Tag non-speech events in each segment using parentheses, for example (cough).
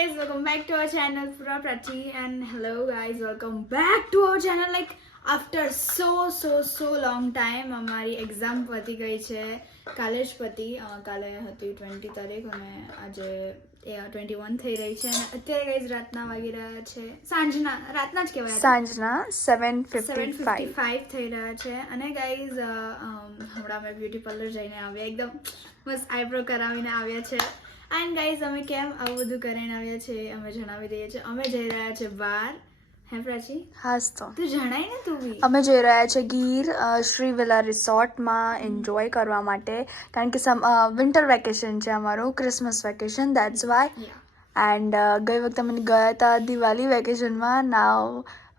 guys, welcome back to our channel Prachi and hello guys, welcome back to our channel. Like after so so so long time અમારી exam પતી ગઈ છે કાલે જ પતી કાલે હતી ટ્વેન્ટી તારીખ અને આજે એ ટ્વેન્ટી વન થઈ રહી છે અને અત્યારે ગઈ રાતના વાગી રહ્યા છે સાંજના રાતના જ કહેવાય સાંજના સેવન સેવન ફિફ્ટી ફાઈવ થઈ રહ્યા છે અને ગાઈઝ હમણાં અમે બ્યુટી પાર્લર જઈને આવ્યા એકદમ બસ આઈબ્રો કરાવીને આવ્યા છે એન્ડ ગાઈઝ અમે કેમ આવું બધું કરીને આવ્યા છે? અમે જણાવી દઈએ છીએ. અમે જઈ રહ્યા છે બાર. હે પ્રાચી? હાસ તો. તું જણાય ને તું બી. અમે જઈ રહ્યા છે ગીર શ્રી વિલા રિસોર્ટમાં એન્જોય કરવા માટે. કારણ કે સમ વિન્ટર વેકેશન છે અમારું Christmas vacation that's why and ગઈ વખતે અમે ગયા હતા દિવાળી વેકેશનમાં નાવ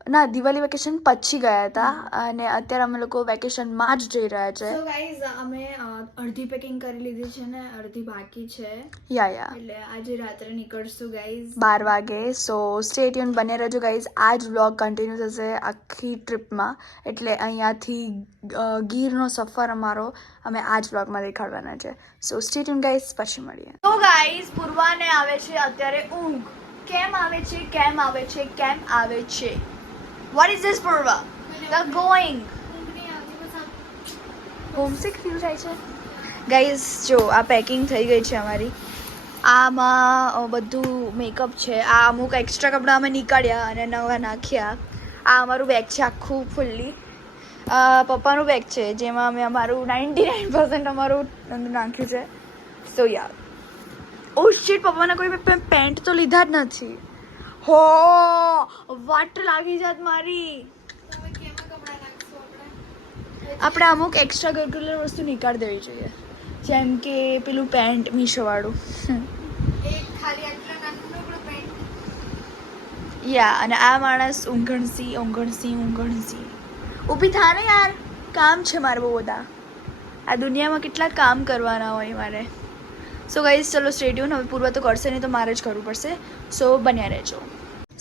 ના દિવાળી વેકેશન પછી ગયા હતા અને અત્યારે અમે લોકો વેકેશનમાં જ જઈ રહ્યા છે. Guys અમે અડધી પેકિંગ કરી લીધી છે ને અડધી બાકી છે. યા યા એટલે આજે રાત્રે નીકળશું ગાઈઝ બાર વાગે. સો સ્ટેટ્યુન બને રહેજો ગાઈઝ આ જ વ્લોગ કન્ટિન્યુ થશે આખી ટ્રીપમાં એટલે અહીંયાથી ગીરનો સફર અમારો અમે આ જ વ્લોગમાં દેખાડવાના છે. સો સ્ટેટ્યુન ગાઈઝ પછી મળીએ. તો ગાઈઝ પૂર્વાને આવે છે અત્યારે ઊંઘ. કેમ આવે છે? કેમ આવે છે? કેમ આવે છે? What is this Purva The going. Homesick feel થાય છે. ગાઈઝ જો આ પેકિંગ થઈ ગઈ છે અમારી. આમાં બધું મેકઅપ છે. આ અમુક એક્સ્ટ્રા કપડાં અમે નીકાળ્યા અને નવા નાખ્યા. આ અમારું બેગ છે આખું ફૂલ્લી પપ્પાનું બેગ છે જેમાં અમે અમારું નાઇન્ટી નાઇન પર્સન્ટ અમારું નાખ્યું છે. સો યાર ઓ શીટ પપ્પાના કોઈ મેં પેન્ટ તો લીધા જ નથી. હો વાટ લાગી જાત મારી. આપણે અમુક એક્સ્ટ્રા કરિક્યુલર વસ્તુ નીકાળી દેવી જોઈએ. જેમ કે પેલું પેન્ટ મીશોવાળું. યા અને આ માણસ ઊંઘણસી ઊંઘણસી ઊંઘણસી. ઊભી થા ને યાર, કામ છે મારે બહુ બધા. આ દુનિયામાં કેટલા કામ કરવાના હોય મારે. સો ગાઈઝ ચલો સ્ટેડિયમ હવે પૂર્વ તો કરશે નહીં તો મારે જ કરવું પડશે. સો બન્યા રહેજો.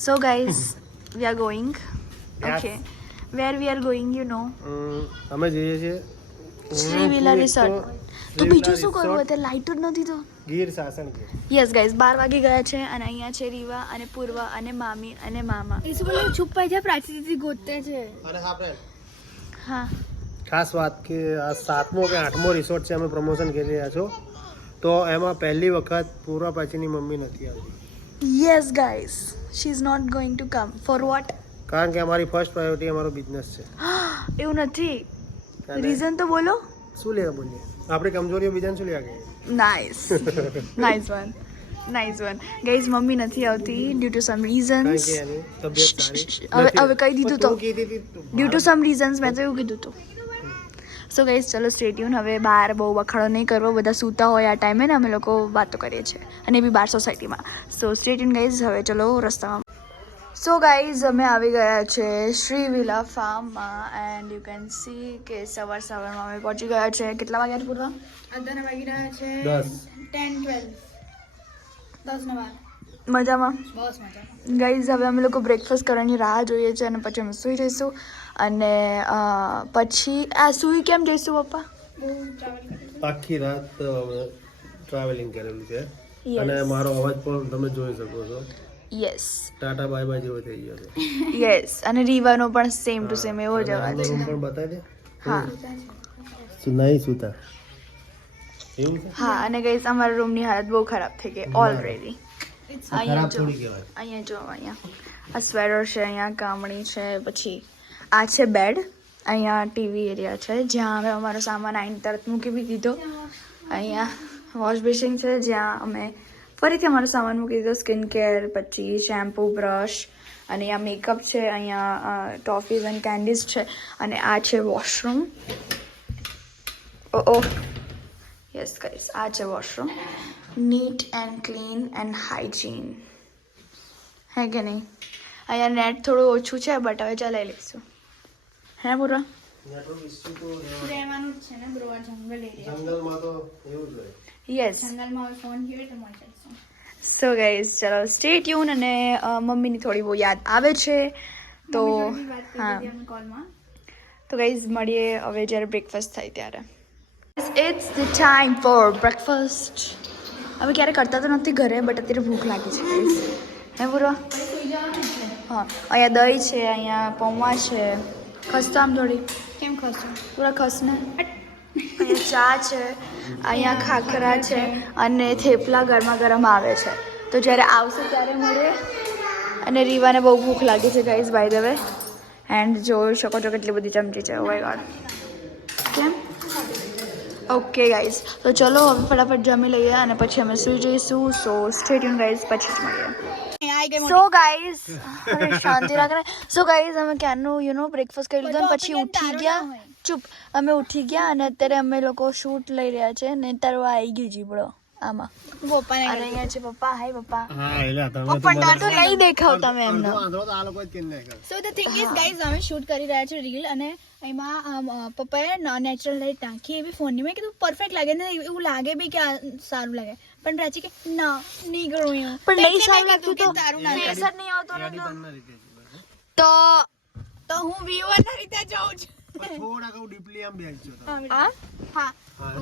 So guys we are going okay where we are going you know અમે જઈએ છીએ શ્રી વિલા રિસોર્ટ તો બીજું શું કરવું? અત્યારે લાઇટ જ નથી તો? ગીર સાસણ યસ ગાઈઝ બાર વાગે ગયા છે અને અહીંયા છે રીવા અને પૂર્વા અને મામી અને મામા. એ શું બોલે? છુપાઈ જાય પ્રાચી દીદી ગોતે છે. અને હા friend, હા. ખાસ વાત કે આ સાતમો કે આઠમો રિસોર્ટ છે અમે પ્રમોશન કરી રહ્યા છો. તો એમાં પહેલી વખત પૂર્વ પ્રાચીની મમ્મી નથી આવતી. Yes guys she is not going to come for what કારણ કે અમારી ફર્સ્ટ પ્રાયોરિટી અમારો બિઝનેસ છે. (gasps) એવું નથી. રીઝન તો બોલો. શું લેવા બોલીએ? આપણી કમજોરીઓ બીજાને શું લેવા ગઈ nice nice one nice one guys mummy નથી આવતી ડ્યુ ટુ સમ રીઝન્સ હવે- હવે કહી દીધું તું તો. તું. ડ્યુ ટુ સમ રીઝન્સ મેં તો એવું કીધું હતું સો ગાઈઝ ચલો સ્ટેટ્યુન હવે બહાર બહુ વખાડો નહીં કરવો. બધા સૂતા હોય આ ટાઈમે ને અમે લોકો વાતો કરીએ છીએ. અને એ બી બાર સોસાયટીમાં સો સ્ટેટ્યુન ગાઈઝ હવે ચલો રસ્તામાં. સો ગાઈઝ અમે આવી ગયા છે શ્રી વિલા ફાર્મમાં એન્ડ યુ કેન સી કે સવાર સવારમાં અમે પહોંચી ગયા છે. કેટલા વાગ્યા પૂર્વા? અત્યારે વાગી રહ્યા છે. દસ. ટેન ટ્વેલ્વ દસ ને બાર. મજામાં? ગઈ હવે અમે લોકો બ્રેકફાસ્ટ કરવાની રાહ જોઈએ છે અને પછી અમે સૂઈ જઈશું. અને પછી આ સૂઈ કેમ જઈશું પપ્પા? આખી રાત ટ્રાવેલિંગ કરેલું છે. અને મારો અવાજ પણ તમે જોઈ શકો છો. યસ ટાટા બાય બાય જેવો થઈ ગયો છે. યસ અને રીવાનો પણ સેમ ટુ સેમ એવો જ અવાજ છે. પણ બતાવી દે. હા. સુનાઈ સુતા. હા અને ગઈસ અમારા રૂમની હાલત બહુ ખરાબ થઈ ગઈ ઓલરેડી અહીંયા જો. અહીંયા જો અહીંયા. આ સ્વેટર છે અહીંયા કામણી છે પછી આ છે બેડ. અહીંયા ટીવી એરિયા છે જ્યાં અમે અમારો સામાન આવીને તરત મૂકી બી દીધો. અહીંયા વોશ બેસિંગ છે જ્યાં અમે ફરીથી અમારો સામાન મૂકી દીધો. સ્કિન કેર પછી શેમ્પૂ બ્રશ અને અહીંયા મેકઅપ છે અહીંયા ટોફીઝ એન્ડ કેન્ડીઝ છે અને આ છે વોશરૂમ. ઓ. યસ ગાઈસ આ છે washroom. Neat and clean and hygiene હે કે નહીં? અહીંયા નેટ થોડું ઓછું છે બટ હવે ચલાવી લઈશું. હે પૂરા નેટવર્ક ઇસ્યુ તો રહેવાનું. રહેવાનું જ છે ને બ્રો આ જંગલ એરિયા જંગલમાં તો એવું જ હોય. યસ જંગલમાં હવે ફોન ગયો તો મળી જઈશું સો ગાઈઝ ચલો સ્ટે ટ્યુન અને મમ્મીની થોડી બહુ યાદ આવે છે તો મમ્મી જોડે બી વાત કરી હા. તો ગાઈઝ મળીએ હવે જ્યારે બ્રેકફાસ્ટ થાય ત્યારે. It's the time for breakfast અમે ક્યારે કરતા તો નથી ઘરે બટ અત્યારે ભૂખ લાગી છે. હે પૂર્વા હા અહીંયા દહીં છે અહીંયા પૌવા છે. ખસતો આમ થોડી. કેમ ખસું પૂરા ખસને અહીંયા ચા છે અહીંયા ખાખરા છે અને થેપલા ગરમા ગરમ આવે છે. તો જ્યારે આવશે ત્યારે મળે અને રીવાને બહુ ભૂખ લાગી છે guys by the way and જોઈ શકો છો કેટલી બધી ચમચી છે. ઓય ગોડ કેમ? ઓકે ગાઈઝ તો ચલો હવે ફટાફટ જમી લઈએ અને પછી અમે સુઈ જઈશું. સો સ્ટેટ ગાઈઝ પછી જ મળીએ. ગઈ સો ગાઈઝ શાંતિ રાખને. સો ગાઈઝ અમે ક્યારનું યુ નો બ્રેકફાસ્ટ કરી લીધું પછી ઉઠી ગયા. ચૂપ. અમે ઉઠી ગયા અને અત્યારે અમે લોકો શૂટ લઈ રહ્યા છે. ને તારો આવી ગયું જીબડો આમાં. પપ્પાને અને અહીંયા છે પપ્પા. હાય પપ્પા. હા તમે તો પપ્પા તો નહીં દેખાવ તમે એમનો. આ લોકો જ કેમ નાખ્યો so the thing is guys અમે શૂટ કરી રહ્યા છે રીલ અને એમાં પપ્પાએ નેચરલ લાઇટ નાખી એવી ફોનની મેં કીધું પરફેક્ટ લાગે. ને એવું લાગે બી કે સારું લાગે. પણ પ્રાચી કે ના નહીં ગણું એવું પણ નહીં સારું લાગતું તો તારું ના ફેસ નહીં આવતો તો. તો હું હું વ્યુઅરના રીતે જાઉં છું. થોડાક આવું ડીપલી આમ બેસજો તમે. હા હા?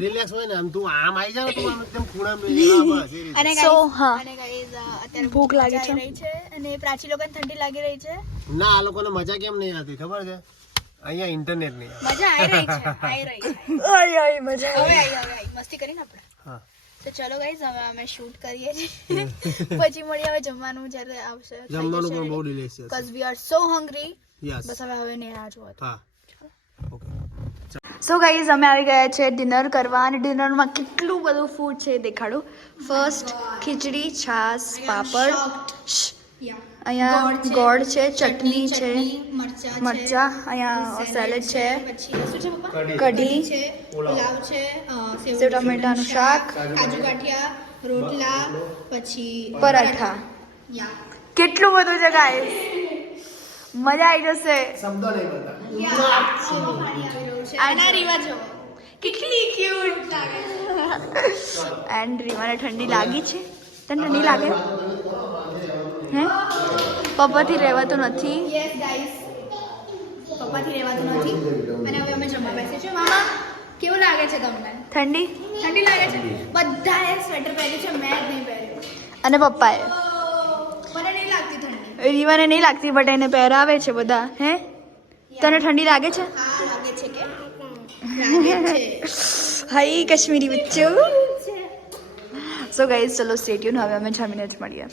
રિલેક્સ હોય ને આમ તું આમ આવી જા તું આમ એકદમ ખૂણામાં (laughs) લઈ જા, બસ એ રીતે. અને So, હા. અને guys, અત્યારે ભૂખ લાગી છે અને પ્રાચી લોકોને ઠંડી લાગી રહી છે. ના આ લોકોને મજા કેમ નહીં આવતી ખબર છે? અહીંયા ઇન્ટરનેટ નહીં. મજા આવી રહી છે આવી રહી છે. (laughs) આય આય મજા હવે આવી. હવે આવી. મસ્તી કરીને આપણે. હા. તો ચલો ગાઈઝ હવે અમે શૂટ કરીએ છીએ. (laughs) પછી મળીએ હવે જમવાનું જ્યારે આવશે. જમવાનું પણ બહુ delicious cuz we are so hungry yes બસ હવે હવે ને રાહ જોવો હા. ઓકે સો ગાઈઝ અમે આવી ગયા છે ડિનર કરવા અને ડિનરમાં કેટલું બધું ફૂડ છે દેખાડું. ફર્સ્ટ ખીચડી છાસ પાપડ. અહીંયા ગોળ છે ચટણી છે મરચા મરચા અહીંયા સેલેડ છે. પછી શું છે કઢી. છે પુલાવ. છે સેવ ટમેટાનું શાક કાજુ ગાંઠિયા. રોટલા પછી પરાઠા. કેટલું બધું છે ગાઈઝ મજા આવી જશે. શબ્દો નહીં બોલતા. આના રિવાજો કેટલી ક્યુટ એન્ડ રીમાને ઠંડી લાગી છે? તને ઠંડી લાગે? હે? પપ્પાથી રહેવાતું નથી. યસ ગાઈસ પપ્પાથી રહેવાતું નથી. અને હવે અમે જમવા બેસીએ છીએ. મામા કેવું લાગે છે તમને? ઠંડી? ઠંડી લાગે છે? બધાએ સ્વેટર પહેર્યું છે મેં જ નહીં પહેર્યું. અને પપ્પાએ? મને નહીં લાગતી ઠંડી. રીવાને નહીં લાગતી બટ એને પહેરાવે છે બધા હે? તને ઠંડી લાગે છે? હા લાગે છે કે? લાગે છે. હાઈ કાશ્મીરી બચ્ચો. સો ગાઈઝ ચલો સ્ટેટ્યુન હવે અમે જમીને જ મળીએ.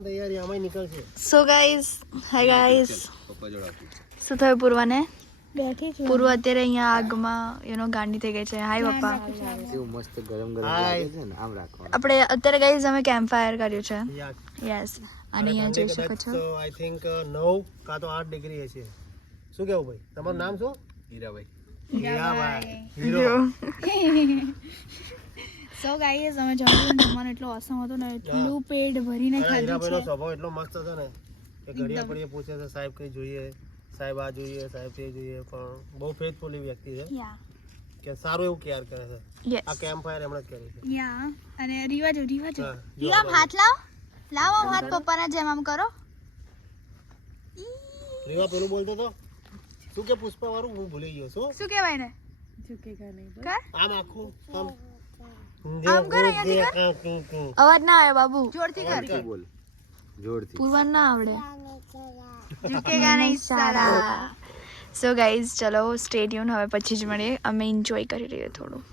તૈયારી આમાંય નીકળશે સો ગાઈઝ હાય ગાઈઝ શું થયું પૂર્વાને? બેઠી છું. પૂર્વ અત્યારે અહીંયા આગમાં એનો ગાંડી થઈ ગઈ છે. હાય પપ્પા. કેવું મસ્ત ગરમ ગરમ લાગે છે ને આમ રાખવાનું. આપણે અત્યારે ગાઈઝ અમે કેમ્પ ફાયર કર્યું છે. યસ અને અહીંયા જોઈ શકો છો. આઈ થિંક નવ કાં તો આઠ ડિગ્રી હશે. શું કેવું ભાઈ? તમારું નામ શું? Hirabhai. Hirabhai. Hero. (laughs) So guys અમે જમવાનું જમવાનું એટલો ઓસમ હતો ને એટલું પેટ ભરીને ખાધું છે. સ્વભાવ એટલો મસ્ત હતો ને કે ઘડિયા પડીએ પૂછે છે સાહેબ કઈ જોઈએ? સાહેબ આ જોઈએ સાહેબ તે જોઈએ. પણ બહુ ફેથફુલી વ્યક્તિ છે. યા કે સારું એવું કેર કરે છે. આ કેમ્પ ફાયર એમણે જ કરી છે. યા અને રીવાજો રીવાજો. હા, જો રીવા હાથ લાવ. લાવો હાથ પપ્પાના જેમ આમ કરો. રીવા પેલું બોલતો તો? શું કે પુષ્પા વાળું હું ભૂલી ગયો શું શું કહેવાય ને કર આમ આખું આમ કર અહીંયાથી કર. અવાજ ના આવે બાબુ. જોરથી કર. બોલ. જોરથી. પૂર્વન ના આવડે. ઝુકેગા નહીં સારા. સો ગાઈઝ ચલો સ્ટેડિયમ હવે પછી જ મળીએ. અમે એન્જોય કરી રહીએ થોડું.